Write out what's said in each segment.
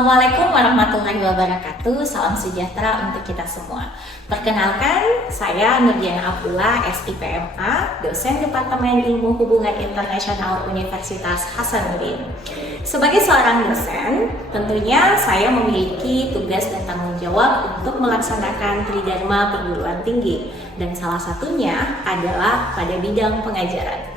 Assalamualaikum warahmatullahi wabarakatuh. Salam sejahtera untuk kita semua. Perkenalkan, saya Nurdiana Abdullah, SIPMA, dosen Departemen Ilmu Hubungan Internasional Universitas Hasanuddin. Sebagai seorang dosen, tentunya saya memiliki tugas dan tanggung jawab untuk melaksanakan Tridharma perguruan tinggi, dan salah satunya adalah pada bidang pengajaran.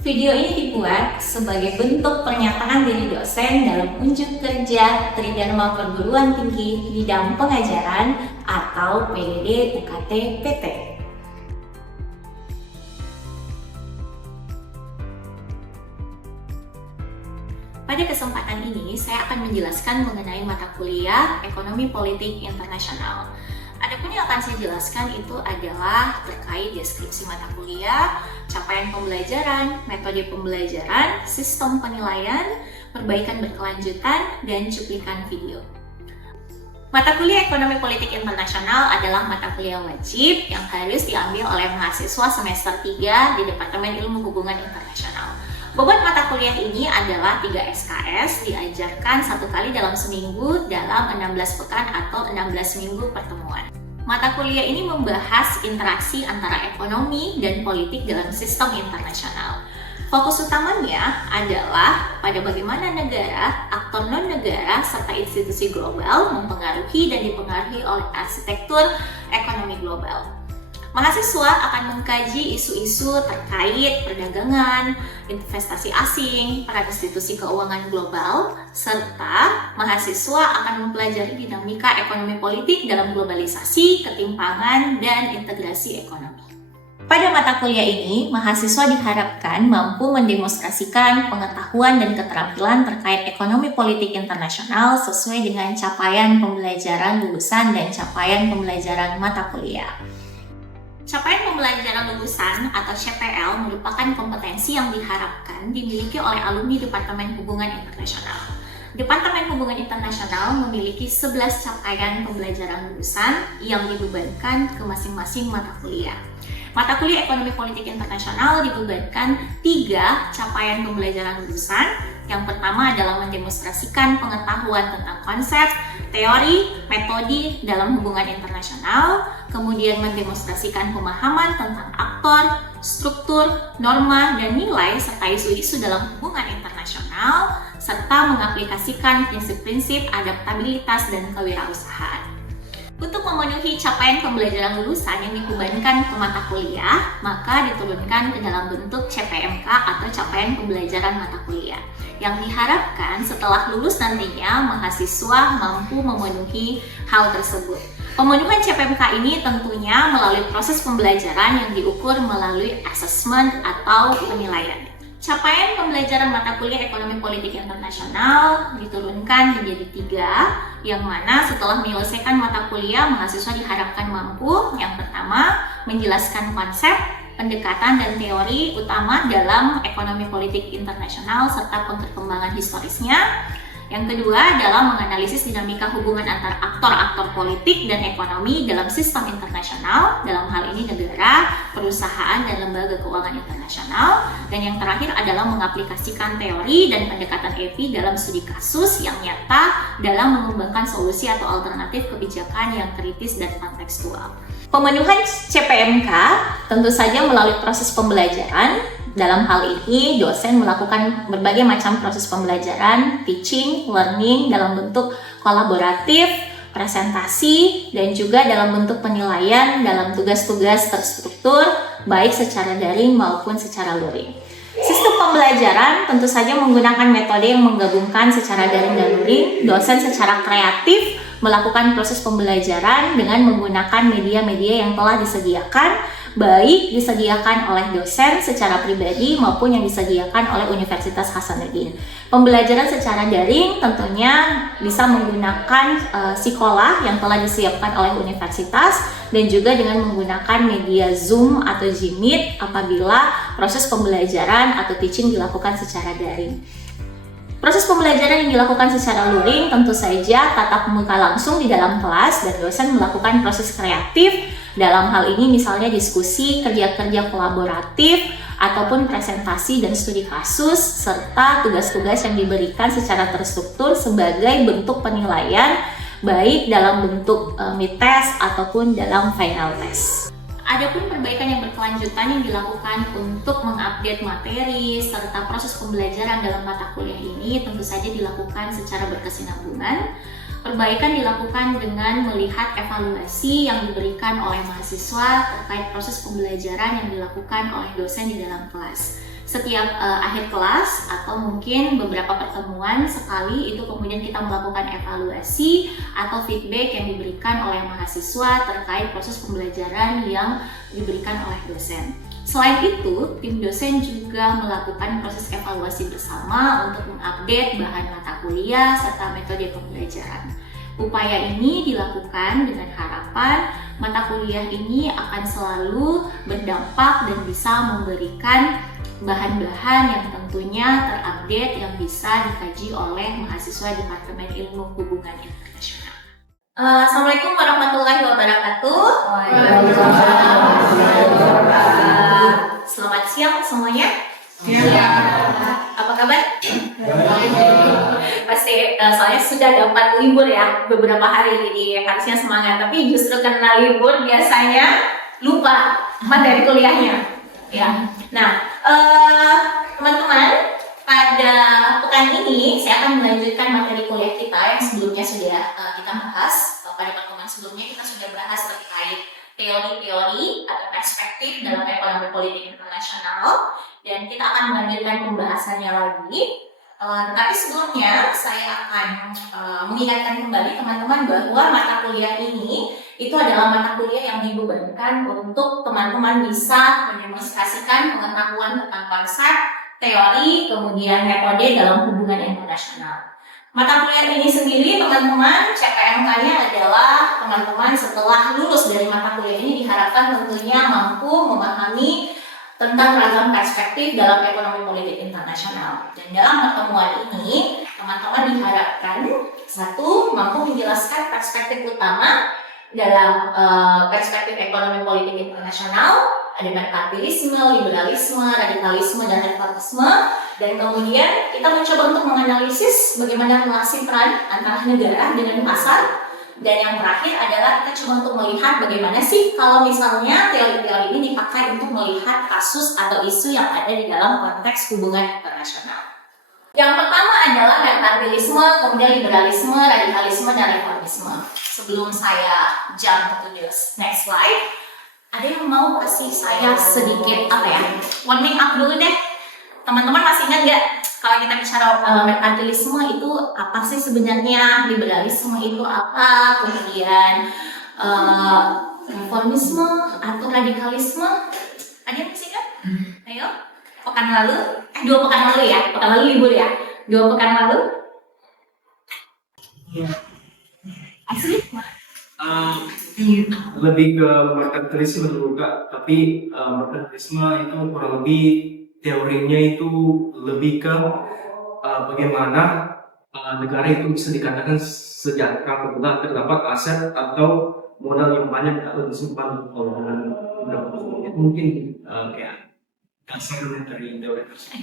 Video ini dibuat sebagai bentuk pernyataan diri dosen dalam unjuk kerja Tridharma Perguruan Tinggi Bidang Pengajaran atau PDD UKT PT. Pada kesempatan ini, saya akan menjelaskan mengenai mata kuliah Ekonomi Politik Internasional. Adapun yang akan saya jelaskan itu adalah terkait deskripsi mata kuliah, capaian pembelajaran, metode pembelajaran, sistem penilaian, perbaikan berkelanjutan, dan cuplikan video. Mata kuliah Ekonomi Politik Internasional adalah mata kuliah wajib yang harus diambil oleh mahasiswa semester 3 di Departemen Ilmu Hubungan Internasional. Bobot mata kuliah ini adalah 3 SKS, diajarkan 1 kali dalam seminggu dalam 16 pekan atau 16 minggu pertemuan. Mata kuliah ini membahas interaksi antara ekonomi dan politik dalam sistem internasional. Fokus utamanya adalah pada bagaimana negara, aktor non-negara, serta institusi global mempengaruhi dan dipengaruhi oleh arsitektur ekonomi global. Mahasiswa akan mengkaji isu-isu terkait perdagangan, investasi asing, peran institusi keuangan global, serta mahasiswa akan mempelajari dinamika ekonomi politik dalam globalisasi, ketimpangan, dan integrasi ekonomi. Pada mata kuliah ini, mahasiswa diharapkan mampu mendemonstrasikan pengetahuan dan keterampilan terkait ekonomi politik internasional sesuai dengan capaian pembelajaran lulusan dan capaian pembelajaran mata kuliah. Capaian pembelajaran lulusan atau CPL merupakan kompetensi yang diharapkan dimiliki oleh alumni Departemen Hubungan Internasional. Departemen Hubungan Internasional memiliki 11 capaian pembelajaran lulusan yang dibebankan ke masing-masing mata kuliah. Mata kuliah Ekonomi Politik Internasional dibebankan 3 capaian pembelajaran lulusan. Yang pertama adalah mendemonstrasikan pengetahuan tentang konsep, teori, metode dalam hubungan internasional, kemudian mendemonstrasikan pemahaman tentang aktor, struktur, norma, dan nilai serta isu-isu dalam hubungan internasional, serta mengaplikasikan prinsip-prinsip adaptabilitas dan kewirausahaan. Untuk memenuhi capaian pembelajaran lulusan yang dibebankan ke mata kuliah, maka diturunkan ke dalam bentuk CPMK atau capaian pembelajaran mata kuliah. Yang diharapkan setelah lulus nantinya mahasiswa mampu memenuhi hal tersebut. Pemenuhan CPMK ini tentunya melalui proses pembelajaran yang diukur melalui asesmen atau penilaian. Capaian pembelajaran mata kuliah Ekonomi Politik Internasional diturunkan menjadi 3, yang mana setelah menyelesaikan mata kuliah, mahasiswa diharapkan mampu, yang pertama, menjelaskan konsep, pendekatan dan teori utama dalam ekonomi politik internasional serta perkembangan historisnya. Yang kedua adalah menganalisis dinamika hubungan antar aktor-aktor politik dan ekonomi dalam sistem internasional, dalam hal ini negara, perusahaan, dan lembaga keuangan internasional. Dan yang terakhir adalah mengaplikasikan teori dan pendekatan EPI dalam studi kasus yang nyata dalam mengembangkan solusi atau alternatif kebijakan yang kritis dan kontekstual. Pemenuhan CPMK tentu saja melalui proses pembelajaran. Dalam hal ini, dosen melakukan berbagai macam proses pembelajaran, teaching, learning dalam bentuk kolaboratif, presentasi, dan juga dalam bentuk penilaian dalam tugas-tugas terstruktur, baik secara daring maupun secara luring. Sistem pembelajaran tentu saja menggunakan metode yang menggabungkan secara daring dan luring. Dosen secara kreatif melakukan proses pembelajaran dengan menggunakan media-media yang telah disediakan, baik disediakan oleh dosen secara pribadi maupun yang disediakan oleh Universitas Hasanuddin. Pembelajaran secara daring tentunya bisa menggunakan sekolah yang telah disiapkan oleh universitas dan juga dengan menggunakan media Zoom atau Gmeet apabila proses pembelajaran atau teaching dilakukan secara daring. Proses pembelajaran yang dilakukan secara luring tentu saja tatap muka langsung di dalam kelas dan dosen melakukan proses kreatif. Dalam hal ini misalnya diskusi, kerja-kerja kolaboratif, ataupun presentasi dan studi kasus, serta tugas-tugas yang diberikan secara terstruktur sebagai bentuk penilaian, baik dalam bentuk mid-test ataupun dalam final test. Adapun perbaikan yang berkelanjutan yang dilakukan untuk mengupdate materi serta proses pembelajaran dalam mata kuliah ini tentu saja dilakukan secara berkesinambungan. Perbaikan dilakukan dengan melihat evaluasi yang diberikan oleh mahasiswa terkait proses pembelajaran yang dilakukan oleh dosen di dalam kelas. Setiap akhir kelas atau mungkin beberapa pertemuan sekali itu kemudian kita melakukan evaluasi atau feedback yang diberikan oleh mahasiswa terkait proses pembelajaran yang diberikan oleh dosen. Selain itu, tim dosen juga melakukan proses evaluasi bersama untuk mengupdate bahan mata kuliah serta metode pembelajaran. Upaya ini dilakukan dengan harapan mata kuliah ini akan selalu berdampak dan bisa memberikan bahan-bahan yang tentunya terupdate yang bisa dikaji oleh mahasiswa Departemen Ilmu Hubungan Internasional. Assalamualaikum warahmatullahi wabarakatuh. Selamat siang semuanya. Apa kabar? Pasti soalnya sudah dapat libur ya beberapa hari, jadi harusnya semangat. Tapi justru karena libur biasanya lupa materi kuliahnya. Ya. Nah, teman-teman, pada pekan ini saya akan melanjutkan materi kuliah kita yang sebelumnya sudah kita bahas. Pada pertemuan sebelumnya kita sudah bahas terkait teori-teori atau perspektif dalam ekonomi politik internasional, dan kita akan melanjutkan pembahasannya lagi. Tapi sebelumnya saya akan mengingatkan kembali teman-teman bahwa mata kuliah ini itu adalah mata kuliah yang dibebankan untuk teman-teman bisa mendemonstrasikan pengetahuan tentang konsep, teori, kemudian metode dalam hubungan internasional. Mata kuliah ini sendiri teman-teman, CPMK-nya adalah teman-teman setelah lulus dari mata kuliah ini diharapkan tentunya mampu memahami tentang ragam perspektif dalam ekonomi politik internasional. Dan dalam pertemuan ini, teman-teman diharapkan satu, mampu menjelaskan perspektif utama dalam perspektif ekonomi politik internasional, ada merkantilisme, liberalisme, radikalisme, dan reformisme. Dan kemudian kita mencoba untuk menganalisis bagaimana relasi peran antara negara dengan pasar. Dan yang terakhir adalah kita coba untuk melihat bagaimana sih kalau misalnya teori-teori ini dipakai untuk melihat kasus atau isu yang ada di dalam konteks hubungan internasional. Yang pertama adalah merkantilisme, kemudian liberalisme, radikalisme, dan reformisme. Sebelum saya jump to the next slide, ada yang mau kasih saya sedikit warming up dulu deh. Teman-teman masih ingat nggak kalau kita bicara merkantilisme itu apa sih sebenarnya, liberalisme itu apa, kemudian reformisme atau radikalisme? Ada yang masih ingat? Ayo, pekan lalu, 2 pekan lalu ya, pekan lalu libur ya, 2 pekan lalu. Asli? Lebih ke merkantilisme dulu Kak, tapi merkantilisme itu kurang lebih teorinya itu lebih ke bagaimana negara itu bisa dikatakan sejahtera apabila terdapat aset atau modal yang banyak atau disimpan oleh itu mungkin kayak dasar dari teori tersebut.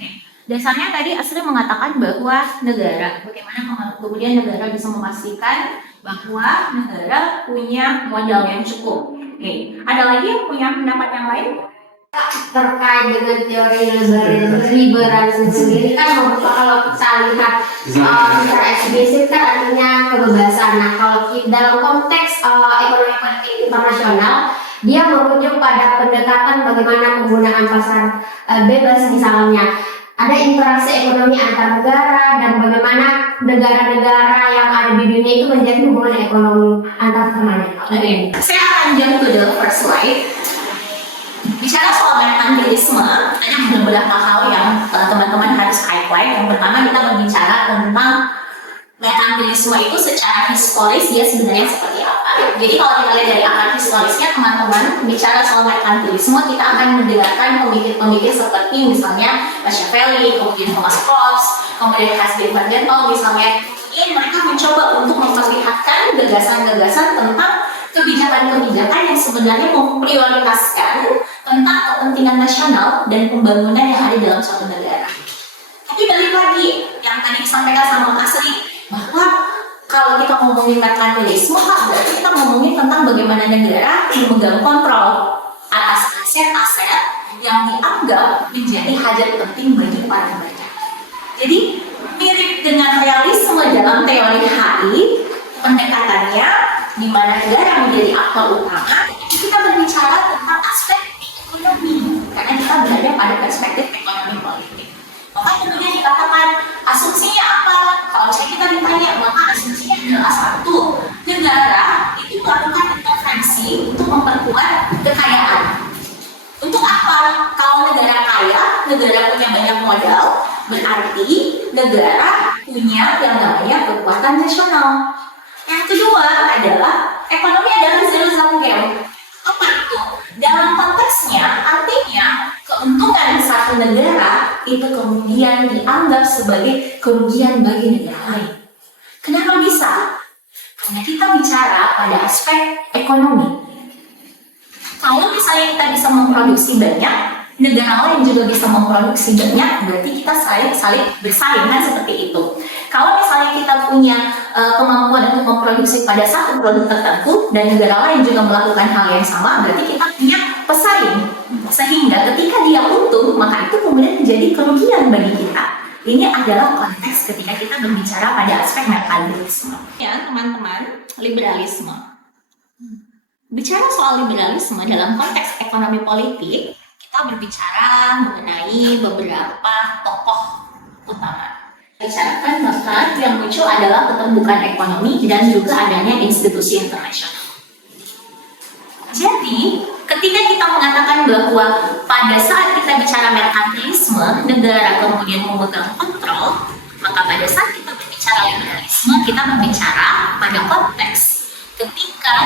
Dasarnya tadi Asri mengatakan bahwa negara, bagaimana kemudian negara bisa memastikan bahwa negara punya modal yang cukup. Oke, ada lagi yang punya pendapat yang lain? Terkait dengan teori liberalisme sendiri kan kalau kita lihat secara eksplisit kan artinya kebebasan. Nah kalau dalam konteks ekonomi politik internasional dia merujuk pada pendekatan bagaimana penggunaan pasar bebas, misalnya ada interaksi ekonomi antar negara dan bagaimana negara-negara yang ada di dunia itu menjadi hubungan ekonomi antar temannya. Oke, saya akan jump to the first slide. Bicara soal merkantilisme, ada beberapa hal yang teman-teman harus highlight. Yang pertama kita berbicara tentang merkantilisme itu secara historis dia sebenarnya seperti apa. Jadi kalau kita lihat dari akar historisnya teman-teman, bicara soal merkantilisme, kita akan mendengarkan pemikir-pemikir seperti misalnya Machiavelli, kemudian Thomas Hobbes, kemudian Caspar van der Pol misalnya. Ini mereka mencoba untuk memperlihatkan gagasan-gagasan tentang kebijakan-kebijakan yang sebenarnya memprioritaskan tentang kepentingan nasional dan pembangunan yang ada dalam suatu negara. Tapi balik lagi, yang tadi disampaikan sama Kak Sri, bahwa kalau kita ngomongin merkantilisme, berarti kita ngomongin tentang bagaimana negara memegang kontrol atas aset-aset yang dianggap menjadi hajat penting bagi para rakyat. Jadi mirip dengan realisme dalam teori HI, pendekatannya di mana negara menjadi aktor utama, kita berbicara tentang aspek ekonomi, karena kita berada pada perspektif ekonomi politik. Maka kemudian dikatakan asumsinya apa? Kalau misalnya kita ditanya, maka asumsinya adalah satu, negara itu melakukan intervensi untuk memperkuat kekayaan. Untuk apa? Kalau negara kaya, negara punya banyak modal, berarti negara punya yang namanya kekuatan nasional. Yang kedua adalah ekonomi adalah zero-sum game. Apa itu? Dalam konteksnya, artinya keuntungan satu negara itu kemudian dianggap sebagai kerugian bagi negara lain. Kenapa bisa? Karena kita bicara pada aspek ekonomi. Kalau misalnya kita bisa memproduksi banyak, negara lain juga bisa memproduksi banyak, berarti kita saling bersaing kan seperti itu. Kalau misalnya kita punya kemampuan untuk memproduksi pada satu produk tertentu dan negara lain juga melakukan hal yang sama, berarti kita punya pesaing. Sehingga ketika dia untung, maka itu kemudian menjadi kerugian bagi kita. Ini adalah konteks ketika kita berbicara pada aspek merkantilisme. Ya, teman-teman, liberalisme. Bicara soal liberalisme dalam konteks ekonomi politik, kita berbicara mengenai beberapa tokoh utama. Bicarakan maka yang muncul adalah keterbukaan ekonomi dan juga adanya institusi internasional. Jadi, ketika kita mengatakan bahwa pada saat kita bicara merkantilisme, negara kemudian memegang kontrol, maka pada saat kita berbicara liberalisme, kita berbicara pada konteks ketika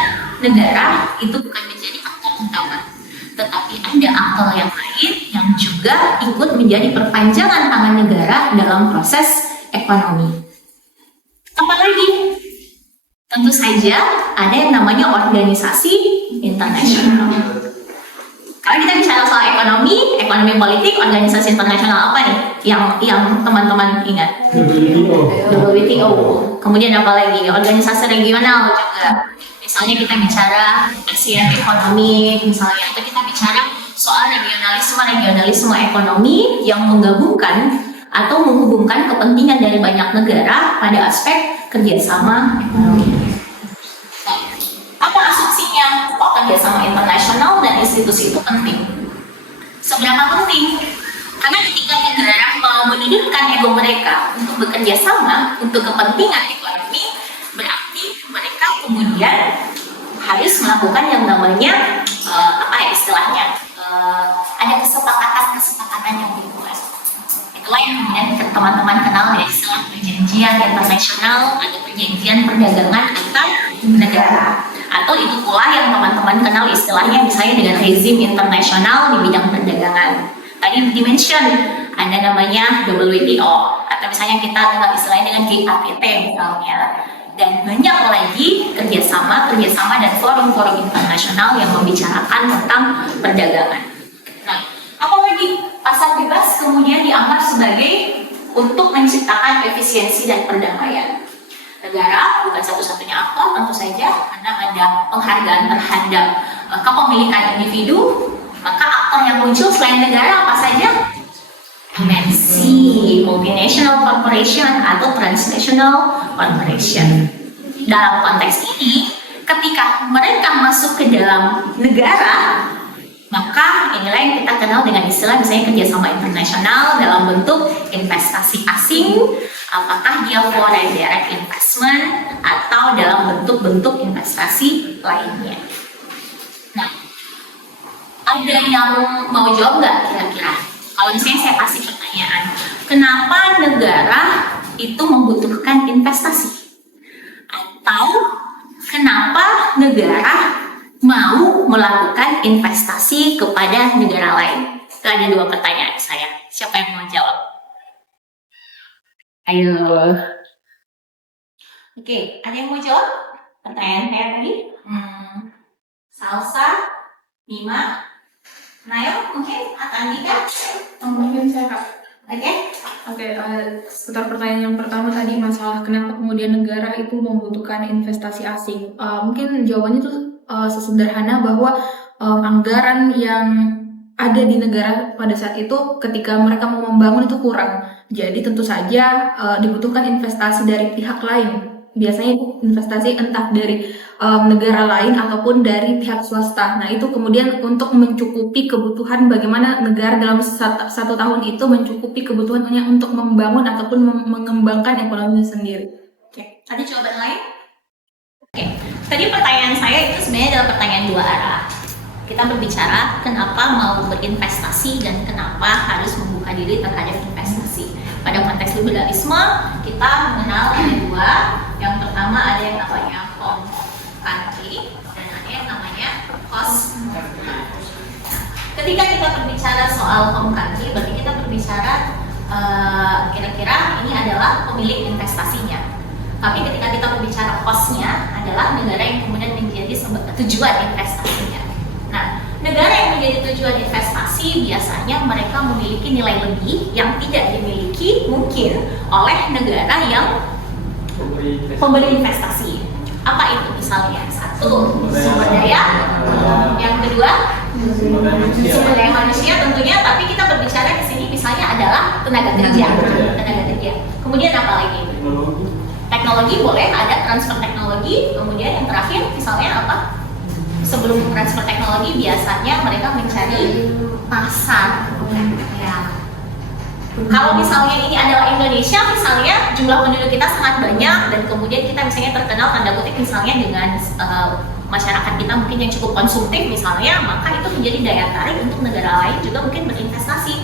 negara itu bukan menjadi aktor utama, tetapi ada aktor yang lain yang juga ikut menjadi perpanjangan tangan negara dalam proses ekonomi. Apalagi? Tentu saja ada yang namanya organisasi internasional. Kalau kita bicara soal ekonomi politik, organisasi internasional apa nih yang teman-teman ingat? WTO. Kemudian apa lagi? Organisasi regional juga. Misalnya kita bicara ASEAN Economic, misalnya, atau kita bicara soal regionalisme ekonomi yang menggabungkan atau menghubungkan kepentingan dari banyak negara pada aspek kerjasama ekonomi. Nah, apa asumsinya? Kok kerjasama internasional dan institusi itu penting? Seberapa penting? Karena ketika negara mau menundukkan ego mereka untuk bekerja sama untuk kepentingan ekonomi, berarti mereka kemudian harus melakukan yang namanya istilahnya ada kesepakatan yang dibuat. Itulah yang kemudian teman-teman kenal dari istilah perjanjian internasional atau perjanjian perdagangan antar negara. Atau itu pula yang teman-teman kenal istilahnya misalnya dengan rezim internasional di bidang perdagangan. Tadi di-mention ada namanya WTO, atau misalnya kita kenal istilahnya dengan GATT misalnya. Dan banyak lagi kerjasama dan forum-forum internasional yang membicarakan tentang perdagangan. Nah, apalagi pasar bebas kemudian dianggap sebagai untuk menciptakan efisiensi dan perdamaian. Negara bukan satu-satunya aktor tentu saja, karena ada penghargaan terhadap kepemilikan individu. Maka aktor yang muncul selain negara apa saja? MNC, multinational corporation atau transnational corporation. Dalam konteks ini, ketika mereka masuk ke dalam negara, maka inilah yang kita kenal dengan istilah misalnya kerjasama internasional dalam bentuk investasi asing, apakah dia foreign direct investment atau dalam bentuk-bentuk investasi lainnya. Nah, ada yang mau jawab nggak kira-kira? Kalau misalnya saya kasih pertanyaan, kenapa negara itu membutuhkan investasi? Atau kenapa negara mau melakukan investasi kepada negara lain? Itu ada 2 pertanyaan saya. Siapa yang mau jawab? Ayo. Oke, ada yang mau jawab? Pertanyaan saya tadi? Salsa, Mima, Nayo mungkin, atau Andika? Mungkin saya Kak. Oke. Seputar pertanyaan yang pertama tadi, masalah kenapa kemudian negara itu membutuhkan investasi asing. Mungkin jawabannya itu sesederhana bahwa anggaran yang ada di negara pada saat itu ketika mereka mau membangun itu kurang. Jadi tentu saja dibutuhkan investasi dari pihak lain. Biasanya itu investasi entah dari negara lain ataupun dari pihak swasta. Nah itu kemudian untuk mencukupi kebutuhan bagaimana negara dalam satu tahun itu mencukupi kebutuhannya untuk membangun ataupun mengembangkan ekonomi sendiri. Oke, ada jawaban lain? Oke, tadi pertanyaan saya itu sebenarnya adalah pertanyaan 2 arah. Kita berbicara kenapa mau berinvestasi dan kenapa harus membuka diri terhadap investasi. Pada konteks liberalisme, kita mengenal ada 2. Yang pertama ada yang namanya home country dan ada yang namanya host country. Ketika kita berbicara soal home country, berarti kita berbicara kira-kira ini adalah pemilik investasinya. Tapi ketika kita berbicara hostnya adalah negara yang kemudian menjadi tujuan investasinya. Nah, negara yang menjadi tujuan investasi biasanya mereka memiliki nilai lebih yang tidak dimiliki mungkin oleh negara yang pemberi investasi. Apa itu misalnya? 1, sumber daya. Yang kedua, sumber daya manusia tentunya, tapi kita berbicara di sini misalnya adalah tenaga kerja. Kemudian apa lagi? Teknologi boleh, ada transfer teknologi. Kemudian yang terakhir misalnya apa? Sebelum transfer teknologi biasanya mereka mencari pasar. Ya. Kalau misalnya ini adalah Indonesia, misalnya jumlah penduduk kita sangat banyak dan kemudian kita misalnya terkenal tanda kutip misalnya dengan masyarakat kita mungkin yang cukup konsumtif misalnya, maka itu menjadi daya tarik untuk negara lain juga mungkin berinvestasi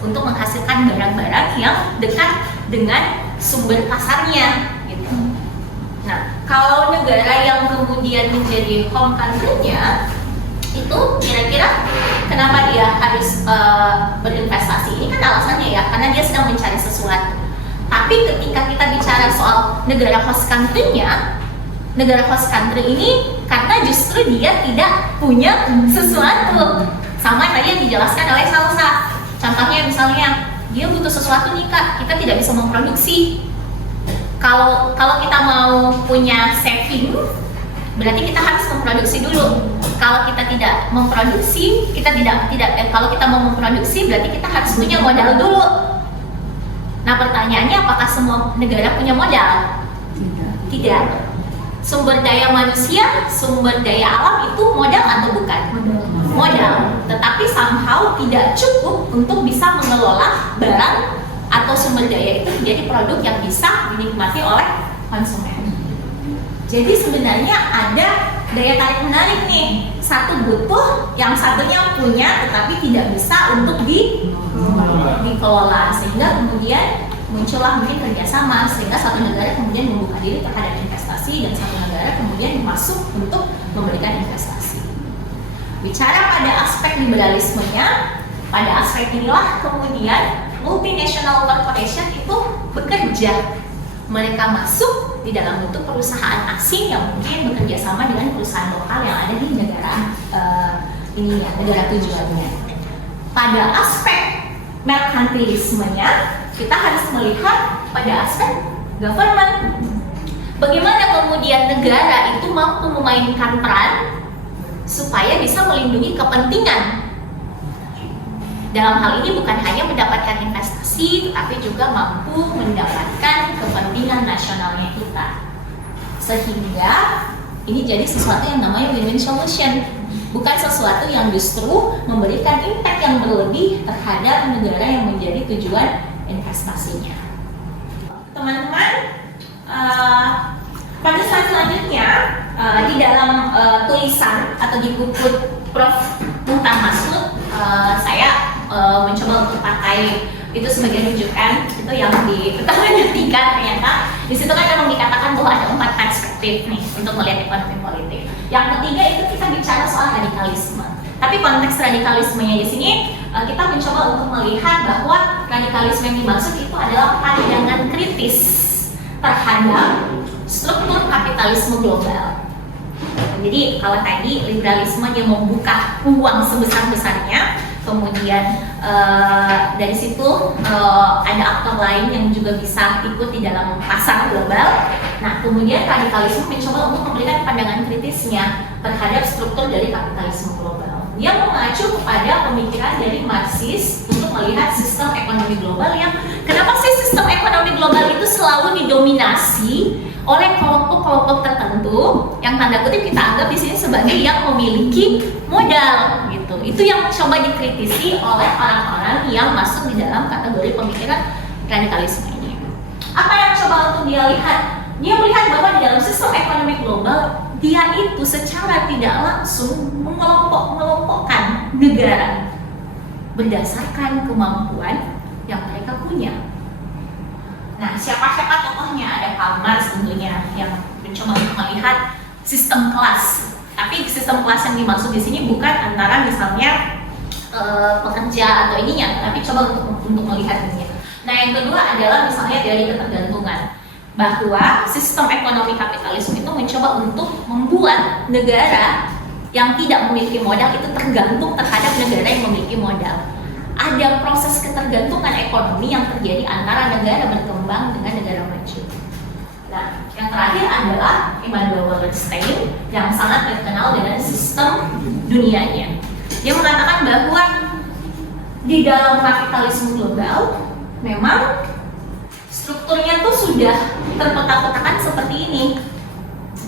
untuk menghasilkan barang-barang yang dekat dengan sumber pasarnya. Gitu. Nah, kalau negara yang kemudian menjadi home country-nya itu kira-kira kenapa dia harus berinvestasi? Ini kan alasannya ya, karena dia sedang mencari sesuatu. Tapi ketika kita bicara soal negara host country-nya, negara host country ini karena justru dia tidak punya sesuatu. Sama tadi yang dijelaskan oleh Salsa. Contohnya misalnya, dia butuh sesuatu nih Kak, kita tidak bisa memproduksi. Kalau kita mau punya saving, berarti kita harus memproduksi dulu. Kalau kita tidak memproduksi, kalau kita mau memproduksi, berarti kita harus punya modal dulu. Nah pertanyaannya, apakah semua negara punya modal? Tidak. Sumber daya manusia, sumber daya alam itu modal atau bukan? Modal. Tetapi somehow tidak cukup untuk bisa mengelola barang atau sumber daya itu menjadi produk yang bisa dinikmati oleh konsumen. Jadi sebenarnya ada daya tarik menarik nih. Satu butuh, yang satunya punya, tetapi tidak bisa untuk dikelola. Sehingga kemudian muncullah mungkin kerjasama, sehingga satu negara kemudian membuka diri terhadap investasi dan satu negara kemudian masuk untuk memberikan investasi. Bicara pada aspek liberalismenya, pada aspek inilah kemudian multinational corporation itu bekerja. Mereka masuk di dalam bentuk perusahaan asing yang mungkin bekerja sama dengan perusahaan lokal yang ada di negara negara tujuannya. Pada aspek merkantilismenya, kita harus melihat pada aspek government. Bagaimana kemudian negara itu mampu memainkan peran supaya bisa melindungi kepentingan. Dalam hal ini bukan hanya mendapatkan investasi, tetapi juga mampu mendapatkan kepentingan nasionalnya kita. Sehingga ini jadi sesuatu yang namanya win-win solution. Bukan sesuatu yang justru memberikan impact yang berlebih terhadap negara yang menjadi tujuan investasinya. Teman-teman, pada slide selanjutnya di dalam tulisan atau di buku Prof. Muhtar Masud, saya mencoba untuk pakai itu sebagai rujukan, itu yang pertama ternyata di situ kan memang dikatakan bahwa ada 4 aspek. perspektif nih untuk melihat ekonomi politik. Yang ketiga itu kita bicara soal radikalisme. Tapi konteks radikalismenya di sini kita mencoba untuk melihat bahwa radikalisme yang dimaksud itu adalah pandangan kritis terhadap struktur kapitalisme global. Jadi kalau tadi liberalisme dia membuka uang sebesar-besarnya, kemudian dari situ ada aktor lain yang juga bisa ikut di dalam pasar global. Nah, kemudian radikalisme mencoba untuk memberikan pandangan kritisnya terhadap struktur dari kapitalisme global. Dia mengacu kepada pemikiran dari Marxis untuk melihat sistem ekonomi global yang kenapa sih sistem ekonomi global itu selalu didominasi oleh kelompok-kelompok tertentu yang tanda kutip kita anggap di sini sebagai yang memiliki modal gitu. Itu yang coba dikritisi oleh orang-orang yang masuk di dalam kategori pemikiran radikalisme ini. Apa yang coba untuk dia lihat? Dia melihat bahwa di dalam sistem ekonomi global dia itu secara tidak langsung mengelompokkan negara berdasarkan kemampuan yang mereka punya. Nah, siapa-siapa tokohnya? Ada Karl Marx tentunya yang mencoba untuk melihat sistem kelas. Tapi sistem kelas yang dimaksud di sini bukan antara misalnya pekerja atau ininya, tapi coba untuk melihat ini. Nah, yang kedua adalah misalnya dari ketergantungan, bahwa sistem ekonomi kapitalisme itu mencoba untuk membuat negara yang tidak memiliki modal itu tergantung terhadap negara yang memiliki modal. Ada proses ketergantungan ekonomi yang terjadi antara negara berkembang dengan negara maju. Nah, yang terakhir adalah Immanuel Wallerstein yang sangat terkenal dengan sistem dunianya. Dia mengatakan bahwa di dalam kapitalisme global memang strukturnya tuh sudah terkotak-kotakan seperti ini.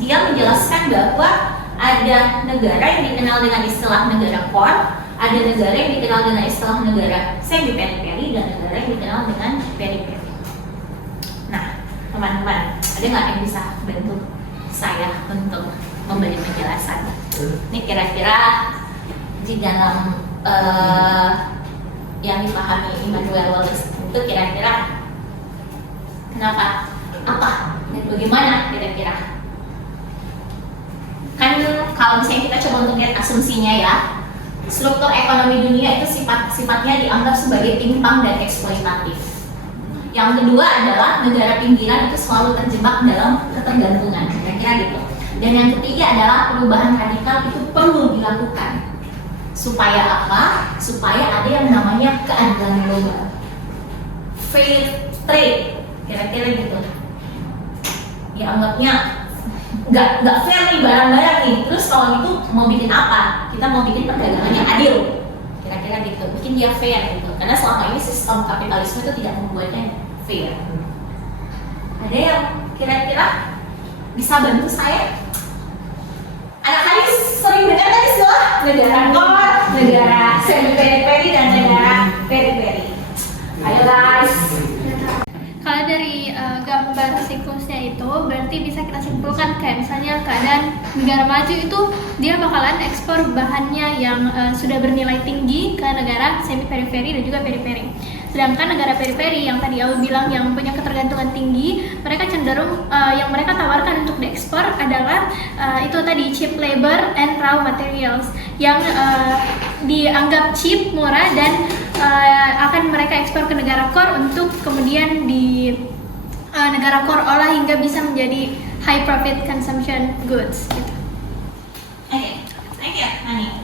Dia menjelaskan bahwa ada negara yang dikenal dengan istilah negara core, ada negara yang dikenal dengan istilah negara semi-periferi, dan negara yang dikenal dengan periferi. Nah, teman-teman, ada nggak yang bisa bantu saya untuk memberi penjelasan? Ini kira-kira di dalam yang dipahami Immanuel Wallerstein itu kira-kira kenapa, apa, dan bagaimana kira-kira? Kan kalau misalnya kita coba untuk lihat asumsinya ya, struktur ekonomi dunia itu sifatnya dianggap sebagai timpang dan eksploitatif. Yang kedua adalah negara pinggiran itu selalu terjebak dalam ketergantungan, kira-kira gitu. Dan yang ketiga adalah perubahan radikal itu perlu dilakukan. Supaya apa? Supaya ada yang namanya keadilan global, fair trade, kira-kira gitu. Dianggapnya nggak fair nih barang-barang nih. Terus kalau gitu mau bikin apa? Kita mau bikin perdagangan yang adil, kira-kira gitu. Bikin dia fair gitu. Karena selama ini sistem kapitalisme itu tidak membuatnya fair. Ada yang kira-kira bisa bantu saya? Anak-anak sering dengar kan istilah negara core, negara semi-periferi, dan negara periferi. Ayo guys. Kalau dari gambar siklusnya itu berarti bisa kita simpulkan kayak misalnya keadaan negara maju itu dia bakalan ekspor bahannya yang sudah bernilai tinggi ke negara semi periferi dan juga periferi. Sedangkan negara periferi yang tadi aku bilang yang punya ketergantungan tinggi, mereka cenderung yang mereka tawarkan untuk diekspor adalah itu tadi cheap labor and raw materials yang dianggap cheap, murah, dan akan mereka ekspor ke negara core untuk kemudian di negara core olah hingga bisa menjadi high profit consumption goods gitu. Oke, thank you, Nani.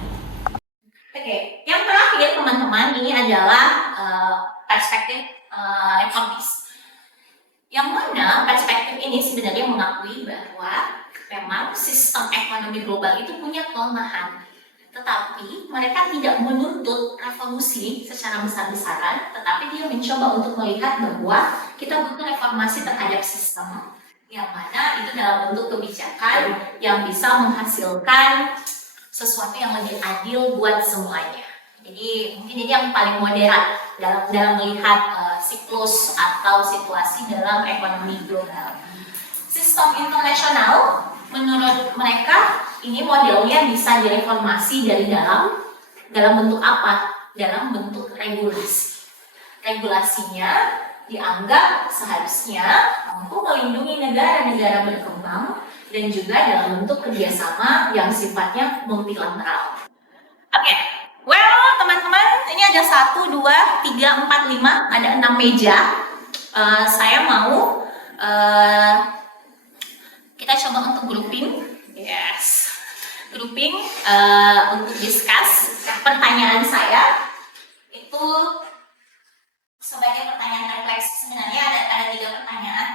Oke, yang terakhir teman-teman ini adalah perspektif ekonomis. Yang mana perspektif ini sebenarnya mengakui bahwa memang sistem ekonomi global itu punya kelemahan. Tetapi mereka tidak menuntut revolusi secara besar-besaran, tetapi dia mencoba untuk melihat bahwa kita butuh reformasi terhadap sistem yang mana itu dalam bentuk kebijakan yang bisa menghasilkan sesuatu yang lebih adil buat semuanya. Jadi mungkin ini yang paling moderat dalam melihat siklus atau situasi dalam ekonomi global. Sistem internasional menurut mereka ini modelnya bisa direformasi dari dalam bentuk apa? Dalam bentuk regulasi. Regulasinya dianggap seharusnya mampu melindungi negara-negara berkembang dan juga dalam bentuk kerjasama yang sifatnya multilateral. Oke, well teman-teman, ini ada 1, 2, 3, 4, 5, ada 6 meja. Saya mau kita coba untuk grouping, grouping untuk discuss. Pertanyaan saya itu sebagai pertanyaan refleksi. Sebenarnya ada 3 pertanyaan.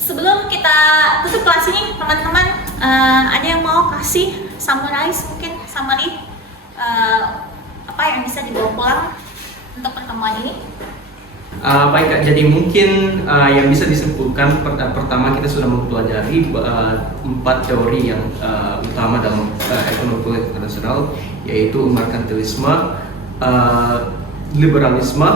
Sebelum kita tutup kelas ini, teman-teman, ada yang mau kasih summarize, mungkin summary apa yang bisa dibawa pulang untuk pertemuan ini? Baik Kak, jadi mungkin yang bisa disimpulkan pertama kita sudah mempelajari 4 teori yang utama dalam ekonomi politik internasional, yaitu merkantilisme, liberalisme,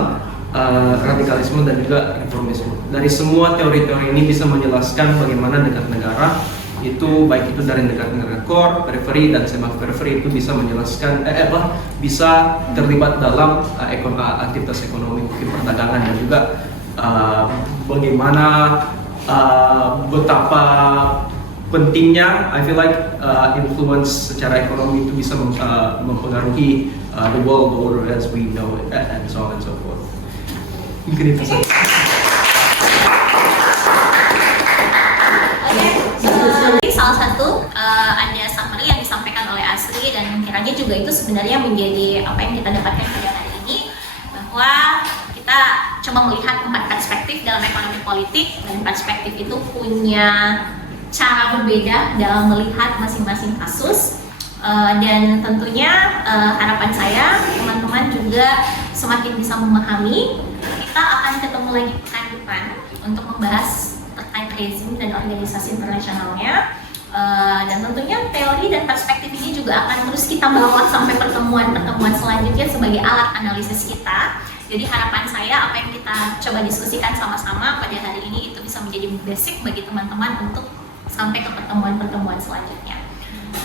radikalisme, dan juga reformisme. Dari semua teori-teori ini bisa menjelaskan bagaimana negara itu, baik itu dari negara-negara core, periferi, dan semi-periferi, itu bisa menjelaskan bisa terlibat dalam aktivitas ekonomi, mungkin perdagangan, dan juga bagaimana betapa pentingnya I feel like influence secara ekonomi itu bisa mempengaruhi the world order as we know it, and so on and so forth. Mungkin itu saja. Oke, salah satu ada summary yang disampaikan oleh Asri, dan kiranya juga itu sebenarnya menjadi apa yang kita dapatkan pada hari ini, bahwa kita coba melihat 4 perspektif dalam ekonomi politik, dan perspektif itu punya cara berbeda dalam melihat masing-masing kasus. Dan tentunya harapan saya teman-teman juga semakin bisa memahami. Kita akan ketemu lagi pekan depan untuk membahas terkait rezim dan organisasi internasionalnya, dan tentunya teori dan perspektif ini juga akan terus kita bawa sampai pertemuan-pertemuan selanjutnya sebagai alat analisis kita. Jadi harapan saya apa yang kita coba diskusikan sama-sama pada hari ini itu bisa menjadi basic bagi teman-teman untuk sampai ke pertemuan-pertemuan selanjutnya.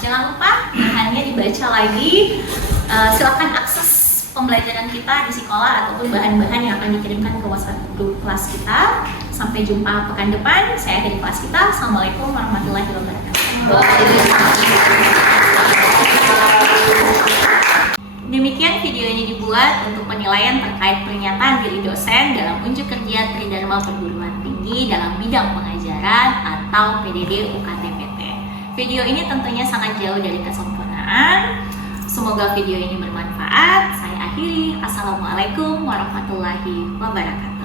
Jangan lupa bahannya dibaca lagi. Silakan akses pembelajaran kita di sekolah ataupun bahan-bahan yang akan dikirimkan ke WhatsApp grup kelas kita. Sampai jumpa pekan depan. Saya akhiri kelas kita. Assalamualaikum warahmatullahi wabarakatuh. Demikian video ini dibuat untuk penilaian terkait pernyataan diri dosen dalam unjuk kerja Tridharma Perguruan Tinggi dalam bidang pengajaran atau PDD UKT-PT. Video ini tentunya sangat jauh dari kesempurnaan. Semoga video ini bermanfaat. Saya akhiri. Assalamualaikum warahmatullahi wabarakatuh.